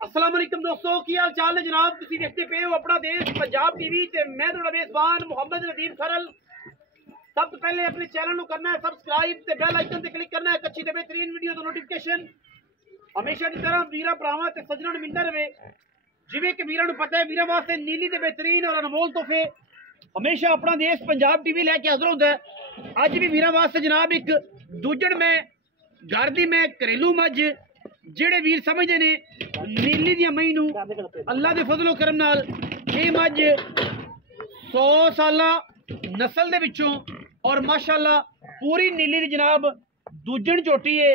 अस्सलाम वालेकुम दोस्तों, की हाल चाल है जनाब। तुसी देखते पे हो अपना देश पंजाब टीवी ते मैं थोड़ा मेजबान मोहम्मद नदीम खरल। सब तो पहले अपने चैनल को करना है सबसक्राइब ते बेल आइकन ते क्लिक करना है अच्छी ते बेहतरीन वीडियो दा नोटिफिकेशन हमेशा की तरह वीरा भरावां ते सज्जणां नूं मिलदा रहे। जिवें कि वीरां नूं पता है वीरां वास्ते नीली ते बेहतरीन और अनमोल तोहफे हमेशा अपना देश पंजाब टीवी लैके हाजिर होंदा है। अज भी वीरां वास्ते जनाब एक दूजड़ में घर दी में घरेलू मझ जेड़े वीर समझते ने नीली दी मई नूं अल्लाह दे फजलो करम नाल ये मझ 100 साला नस्ल दे विचों और माशाअल्लाह पूरी नीली दी जनाब दूजण झोटी है।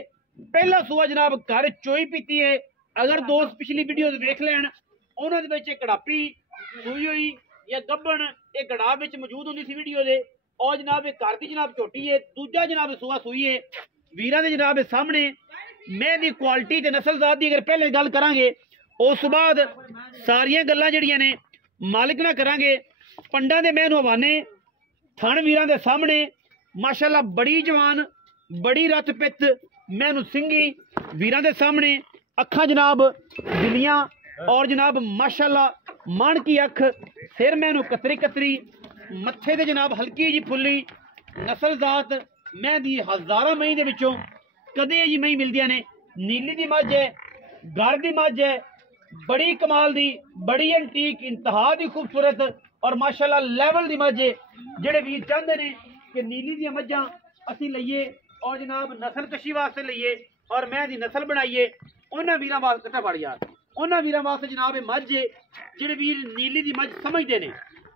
पहला सूआ जनाब घर चोई पीती है। अगर दोस्त पिछली वीडियो देख लैन उन्हां दे विच कड़ापी सूई हुई या गब्बण ये गड़ा विच मौजूद होंदी सी वीडियो दे और जनाब घर दी जनाब झोटी है। दूजा जनाब सूआ सूई है वीरां दे जनाब सामने मैं दी क्वालिटी ते नस्ल जात दी अगर पहले गल करांगे उस बाद सारियां गल्लां जड़ियां ने मालिक ना करांगे। पंडा दे मैं हवाने थण वीरां दे सामने माशाअल्लाह बड़ी जवान बड़ी रथ पित मैनू सिंगी वीरां दे सामने अखा जनाब दिलियां और जनाब माशाअल्लाह मन की अख सिर मैनू कतरी कतरी मत्थे ते जनाब हल्की जी फुल्ली नस्ल जात मैं दी हजारां मई दे विचों कदे जी मई मिलदियां ने। नीली दी मझ है घर दी मझ है बड़ी कमाल दी बड़ी एंटीक इंतहा दी खूबसूरत और माशाअल्लाह लेवल दी मझ है। जेड़े वीर चाहते ने कि नीली दी मझां असीं लईए और जनाब नस्ल कशी वास्ते लईए और मैं दी नस्ल बनाईए उन्हां वीरां वास्ते कट्ठा फड़ यार उन्हां वीरां वास्ते जनाब मझ है जेड़े वीर नीली दी मझ समझदे ने।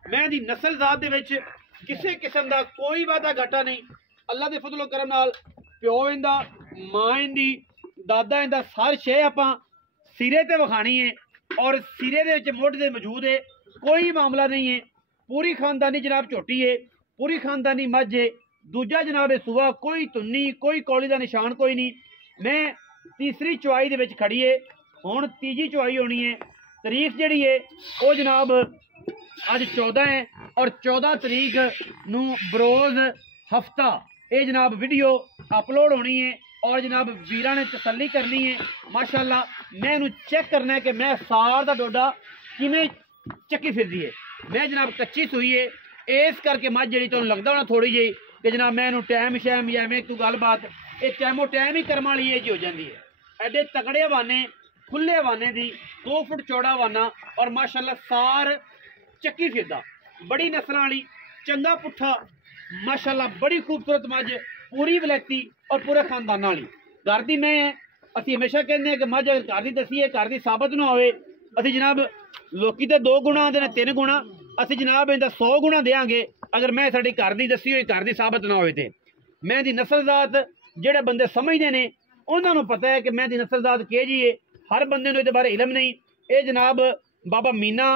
मैं दी नस्ल जात दे विच किसी किस्म दा कोई वादा घाटा नहीं। अल्लाह दे फजलो करम नाल प्यो इंदा मां इंदी दादा इंदा सार शे आपां सिरे ते विखानी है और सिरे दे विच मुੱਢ दे मौजूद है। कोई मामला नहीं है। पूरी खानदानी जनाब झोटी है पूरी खानदानी मझ है। दूजा जनाब सूआ कोई तुन्नी कोई कौली का निशान कोई नहीं। मैं तीसरी चुआई दे विच खड़ी है हुण तीजी चुआई होनी है। तारीख जिहड़ी है वो जनाब अज 14 है और 14 तरीक नूं बरोज़ हफ्ता ये जनाब वीडियो अपलोड होनी है और जनाब वीरां ने तसल्ली करनी है। माशाअल्लाह मैं इनू चेक करना है कि मैं सार दा डोडा किवें चक्की फिरदी है। मैं जनाब कच्ची सूई है इस करके मझ जी तुहानूं लगदा होना थोड़ी जी कि जनाब मैं इनू टैम शैम या एवें तू गलबात ये टैमो टैम ही करम वाली एज हो जाती है। एडे तगड़े हवाने खुले हवाने दी 2 फुट चौड़ा हवाना और माशाअल्लाह सार चक्की फिरदा बड़ी नस्लां वाली चंगा पुट्ठा माशाअल्लाह बड़ी खूबसूरत मझ पूरी वलैती और पूरे खानदान वाली घर दी मैं असीं हमेशा कहते हैं कि मझ घर दी दसी है घर दी साबत ना होवे असीं जनाब लोकी तो 2 गुणा आंदे ने 3 गुणा असीं जनाब इहदा 100 गुणा देंगे अगर मैं साडी घर दी दसी होई घर दी साबत ना होवे ते। मैं दी नस्ल जात जेड़े बंदे समझदे ने उन्हां नूं पता है कि मैं दी नस्ल जात किह जी है। हर बंदे नूं इहदे बारे इलम नहीं। ये जनाब बाबा मीना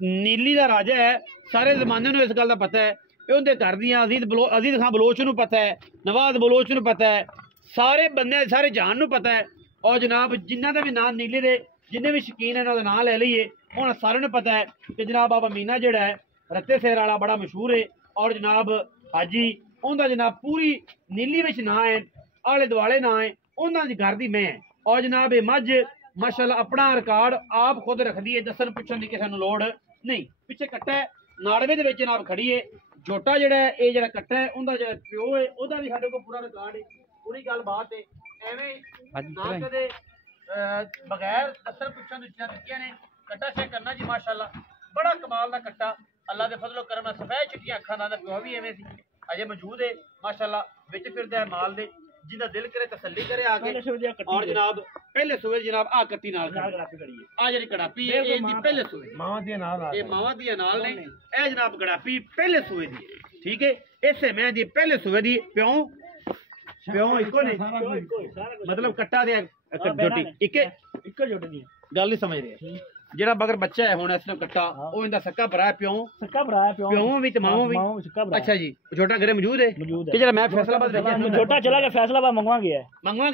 नीली दा राजा है सारे जमाने नूं इस गल दा पता है। उनके घर दियाँ अजीज खां बलोच नूं पता है नवाज बलोच नूं पता है सारे बंदे सारे जान नूं पता है और जनाब जिन्हां दा भी नाम नीले दे जिन्हें भी शकीन है इन्हां दा नाम ले लीए हुण सारे नूं पता है कि जनाब बाबा मीना जिहड़ा है रत्ते सिर वाला बड़ा मशहूर है और जनाब हाजी उनका जनाब पूरी नीली विच नां है आले दुआले नां है उन्हां दी घर दी मैं और जनाब ये मझ माशाअल्लाह अपना रिकॉर्ड आप खुद रखदी है दसन पुछण दी किसी नूं लोड़ नहीं। पिछे कट्टा है नाड़वे दे विच जनाब खड़ी है झोटा जड़ा ये जरा कट्टा है उनका जो प्यो है वह भी साढ़े को पूरा रिकॉर्ड है पूरी गल बात है एवें ना कदे बगैर असर पुछण दी दित्तियां ने कट्टा चेक करना जी माशाअल्लाह बड़ा कमाल दा कट्टा अल्लाह दे फजलो करम नाल सफेद चिट्टियां अखां दा प्यो भी एवें सी अजे मौजूद है माशाअल्लाह विच फिरदा है माल दे जिंदा दिल करे तसल्ली करे आके और जनाब पहले सूए जनाब आ कट्टी नाल गड़ापी करी है आ जेडी गड़ापी है ए दी पहले सूए मावां दी नाल ए मावां दी नाल ने ए जनाब गड़ापी पहले सूए दी ठीक है। इसे मैं दी पहले सूए दी प्यों प्यों इको ने मतलब कट्टा दे जोटी इके जोटी दी गल नहीं समझ रहे जेड़ा बगर बच्चा है हुण इसने कट्टा ओ इंदा सक्का भरा है प्यों प्यों भी ते मावां भी अच्छा जी छोटा घरे मौजूद है कि जेड़ा मैं फैसलाबाद छोटा चला गया फैसलाबाद मंगवा गया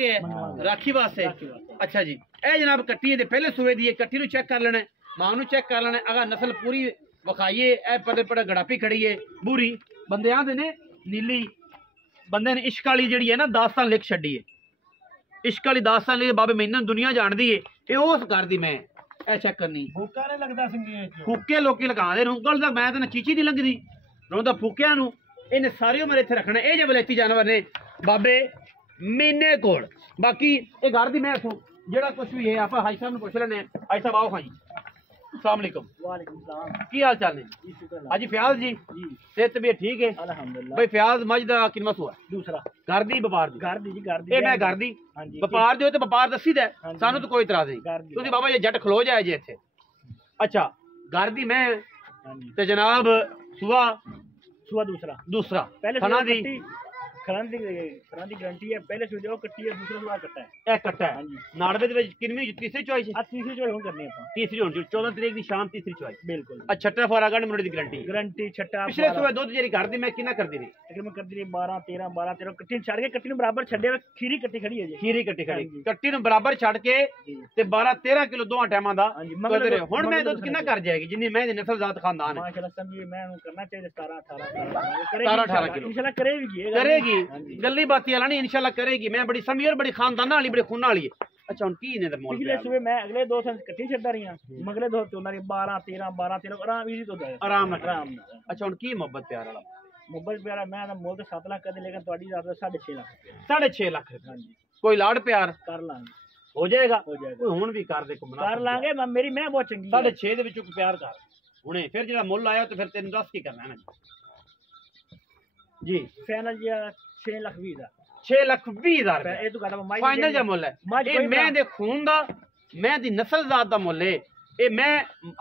है राखी वास्ते अच्छा जी। ए जनाब कट्टी दे पहले सूए दी कट्टी नूं चेक कर लेना मां नूं चेक कर लेना अगर नस्ल पूरी विखाइए ए पड़े पड़े गड़ापी खड़ी है बूरी बंदे आंदे ने नीली बंदे ने इश्क वाली जिहड़ी है ना दास्तान लिख छड्डी है इश्क वाली दास्तान लिख बाबे मीना दुनिया जानदी है ये उस घर दी मैं ਇਹ ਚੈੱਕ ਕਰਨੀ ਫੂਕਾ ਨੇ ਲੱਗਦਾ ਸੰਗੀਆਂ ਚ ਫੂਕੇ ਲੋਕੀ ਲਗਾਉਂਦੇ ਨੇ ਉਂਗਲ ਦਾ ਮੈਂ ਤਾਂ ਚੀਚੀ ਨਹੀਂ ਲੰਘਦੀ ਰੋਂਦਾ ਫੂਕਿਆਂ ਨੂੰ ਇਹਨੇ ਸਾਰੀ ਉਮਰ ਇੱਥੇ ਰੱਖਣਾ ਇਹ ਜੇ ਵਲੈਤੀ ਜਾਨਵਰ ਨੇ ਬਾਬੇ ਮਹੀਨੇ ਕੋਲ ਬਾਕੀ ਇਹ ਘਰ ਦੀ ਮੈਂ ਜਿਹੜਾ ਕੁਝ ਵੀ ਹੈ ਆਪਾਂ ਹਾਈ ਸਾਹਿਬ ਨੂੰ ਪੁੱਛ ਲੈਣੇ ਹਾਈ ਸਾਹਿਬ ਆਓ ਹਾਂਜੀ अस्सलाम वालेकुम वालेकुम सलाम की हाल चाल है जी शुक्र हाजी फयाज जी जी सेहत तबीयत ठीक है अल्हम्दुलिल्लाह भाई फयाज मज दा किन्ना सू है दूसरा घर दी व्यापार दी घर दी जी घर दी ਇਹ ਮੈਂ ਘਰ ਦੀ ਹਾਂਜੀ ਵਪਾਰ ਦਿਓ ਤੇ ਵਪਾਰ ਦੱਸੀ ਦਾ ਹਾਂਜੀ। ਸਾਨੂੰ ਤਾਂ ਕੋਈ ਇਤਰਾਜ਼ ਨਹੀਂ ਘਰ ਦੀ। ਤੁਸੀਂ ਬਾਬਾ ਜੀ ਜੱਟ ਖਲੋ ਜਾਏ ਜੇ ਇੱਥੇ ਅੱਛਾ ਘਰ ਦੀ ਮੈਂ हां जी ਤੇ ਜਨਾਬ ਸੁਆ सुबह दूसरा दूसरा पहले खाना दी खरन दी गारंटी है पहले सुबह कट्टी है दूसरा सुबह कट्टा है ਇਹ ਕੱਟਾ ਹੈ ਹਾਂਜੀ। ਨਾੜਵੇ ਦੇ ਵਿੱਚ ਕਿੰਨੀ ਤੀਸਰੀ ਚੋਇਸ आ तीसरी जो हम करनी है अपन ਤੀਸਰੀ ਹੋਣੀ 14 ਤਰੀਕ ਦੀ ਸ਼ਾਮ ਤੀਸਰੀ ਚੋਇਸ बिल्कुल ਅੱਛਾ ਛੱਟਾ ਫਾਰਾਗੜ ਮਿੰਟ ਦੀ ਗਾਰੰਟੀ गारंटी छट्टा ਪਿਛਲੇ ਸਵੇਰ ਦੁੱਧ ਜਿਹੜੀ ਘਰ ਦੀ ਮੈਂ ਕਿੰਨਾ ਕਰਦੀ ਰਹੀ तकरीबन कर दी 12 13 कट्टी छड़ के कट्टी बराबर छड़े खीरी कट्टी खड़ी है जी ਖੀਰੀ ਕੱਟੀ ਖੜੀ ਹਾਂਜੀ। ਕੱਟੀ ਨੂੰ ਬਰਾबर ਛੱਡ ਕੇ जी ਤੇ 12 13 ਕਿਲੋ ਦੋਹਾਂ ਟਾਈਮਾਂ ਦਾ ਹਾਂਜੀ, ਕਰਦੇ ਰਹੇ ਹੁਣ ਮੈਂ ਮਗਰ ਦੁੱਧ ਕਿੰਨਾ ਕਰ ਜਾਏਗੀ ਜਿੰਨੀ ਮੈਂ ਦੀ ਨਸਲ ਜ਼ਾਤ ਖਾਨਦਾਨ ਹੈ माशाल्लाह समझिए मैं करना चाहिए 17 18 किलो। इंशाल्लाह करेगी करेगी ਹਾਂਜੀ। गली बाती वाला नहीं इंशाल्लाह करेगी मैं बड़ी समीर बड़ी खानदाना वाली बड़ी खूना वाली है अच्छा हुन की ने मोल पिछले सुबह मैं अगले दो दिन कट्टी छड्डा रही हां मगले दो चोंदा रही 12 13 आराम इजी तो जाए आराम नाल आराम नाल अच्छा हुन की मोहब्बत प्यार वाला मोबाइल प्यारा मैं ना मोल तो 7 लाख कर लेकिन ਤੁਹਾਡੀ रात 6.5 लाख 6.5 लाख हां जी कोई लाड़ प्यार कर लांगे हो जाएगा हो जाएगा कोई हुन भी कर दे को कर लांगे मेरी मैं बहुत चंगी है 6.5 ਦੇ ਵਿੱਚੋਂ ਕੋਈ ਪਿਆਰ ਕਰ ਹੁਣੇ ਫਿਰ ਜਿਹੜਾ ਮੁੱਲ ਆਇਆ ਤੇ ਫਿਰ ਤੈਨੂੰ ਦੱਸ ਕੀ ਕਰਨਾ ਹੈ ਨਾ ਜੀ फाइनल जी 6 लाख 20 ਦਾ 6 ਲੱਖ 20 ਹਜ਼ਾਰ ਰੁਪਏ ਇਹ ਤੂੰ ਕਹਦਾ ਮਾਈ ਫਾਈਨਲ ਜਿਹਾ ਮੁੱਲ ਹੈ ਇਹ ਮੈਂ ਦੇ ਖੂਨ ਦਾ ਮੈਂ ਦੀ ਨਸਲ ਜ਼ਾਤ ਦਾ ਮੁੱਲ ਹੈ ਇਹ ਮੈਂ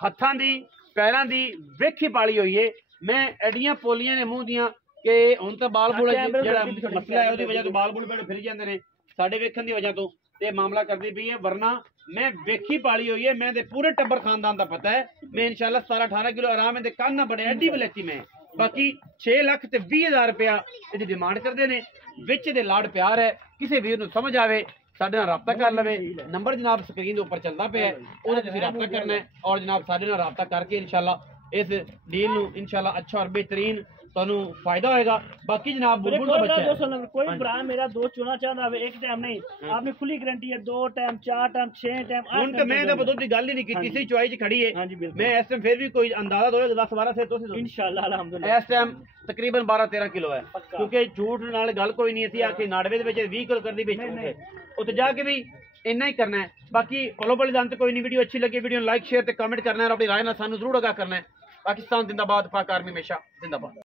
ਹੱਥਾਂ ਦੀ ਪੈਰਾਂ ਦੀ ਵੇਖੀ ਪਾਲੀ ਹੋਈ ਹੈ ਮੈਂ ਐਡੀਆਂ ਪੋਲੀਆਂ ਨੇ ਮੂੰਹ ਦੀਆਂ ਕਿ ਹੁਣ ਤਾਂ ਬਾਲ ਬੁਲ ਜਿਹੜਾ ਮਸਲਾ ਹੈ ਉਹਦੀ ਵਜ੍ਹਾ ਤੋਂ ਬਾਲ ਬੁਲ ਬੜੇ ਫਿਰ ਜਾਂਦੇ ਨੇ ਸਾਡੇ ਵੇਖਣ ਦੀ ਵਜ੍ਹਾ ਤੋਂ ਤੇ ਮਾਮਲਾ ਕਰਦੀ ਪਈ ਹੈ ਵਰਨਾ ਮੈਂ ਵੇਖੀ ਪਾਲੀ ਹੋਈ ਹੈ ਮੈਂ ਦੇ ਪੂਰੇ ਟੱਬਰ ਖਾਨਦਾਨ ਦਾ ਪਤਾ ਹੈ ਮੈਂ ਇਨਸ਼ਾਅੱਲਾ 17 18 ਕਿਲੋ ਆਰਾਮ ਇਹਦੇ ਕੰਨ ਨਾ ਬੜੇ ਐਡੀ ਬਲੇਤੀ ਮੈਂ ਬਾਕੀ 6 ਲੱਖ ਤੇ 20 ਹਜ਼ਾਰ ਰੁਪਇਆ ਇਹਦੀ ਡਿਮਾਂਡ ਕਰਦੇ ਨੇ ਵਿੱਚ ਦੇ ਲਾੜ ਪਿਆਰ ਹੈ ਕਿਸੇ ਵੀਰ ਨੂੰ ਸਮਝ ਆਵੇ ਸਾਡੇ ਨਾਲ ਰਾਬਤਾ ਕਰ ਲਵੇ ਨੰਬਰ ਜਨਾਬ ਸਕਰੀਨ ਦੇ ਉੱਪਰ ਚੱਲਦਾ ਪਿਆ ਉਹਦੇ ਤੁਸੀਂ ਰਾਬਤਾ ਕਰਨਾ ਹੈ ਔਰ ਜਨਾਬ ਸਾਡੇ ਨਾਲ ਰਾਬਤਾ ਕਰਕੇ ਇਨਸ਼ਾਅੱਲਾ ਇਸ ਡੀਲ ਨੂੰ ਇਨਸ਼ਾਅੱਲਾ ਅੱਛਾ ਔਰ ਬਿਹਤਰੀਨ ਤੁਹਾਨੂੰ फायदा होएगा बाकी जनाब बुलबुल का बच्चा है कोई भरा मेरा दोस्त चुना चाहता है एक टाइम नहीं आपने खुली गारंटी है 2 टाइम 4 टाइम 6 टाइम ਹੁਣ ਤੇ ਮੈਂ ਤਾਂ ਬਦੋਦ ਦੀ ਗੱਲ ਹੀ ਨਹੀਂ ਕੀਤੀ ਸੀ ਚੁਆਈ ਚ ਖੜੀ ਹੈ हाँ जी बिल्कुल मैं इस टाइम फिर भी कोई अंदाजा दो 10 12 से तो इंशाल्लाह अल्हम्दुलिल्लाह इस टाइम तकरीबन 12 13 किलो है क्योंकि झूठ नाल गल कोई नहीं थी आके नाड़वे ਦੇ ਵਿੱਚ 20 किलो करदी ਵਿੱਚ है ਉੱਥੇ ਜਾ ਕੇ ਵੀ ਇੰਨਾ ਹੀ ਕਰਨਾ ਹੈ ਬਾਕੀ ਫੋਲੋ ਬਲ ਜਾਣ ਤੇ ਕੋਈ ਨਹੀਂ ਵੀਡੀਓ ਅੱਛੀ ਲੱਗੀ ਵੀਡੀਓ ਨੂੰ ਲਾਈਕ ਸ਼ੇਅਰ ਤੇ ਕਮੈਂਟ ਕਰਨਾ ਹੈ और अपनी राय ਨਾਲ ਸਾਨੂੰ ਜ਼ਰੂਰ ਆਗਾਹ ਕਰਨਾ है पाकिस्तान जिंदाबाद पाक आर्मी हमेशा जिंदाबाद।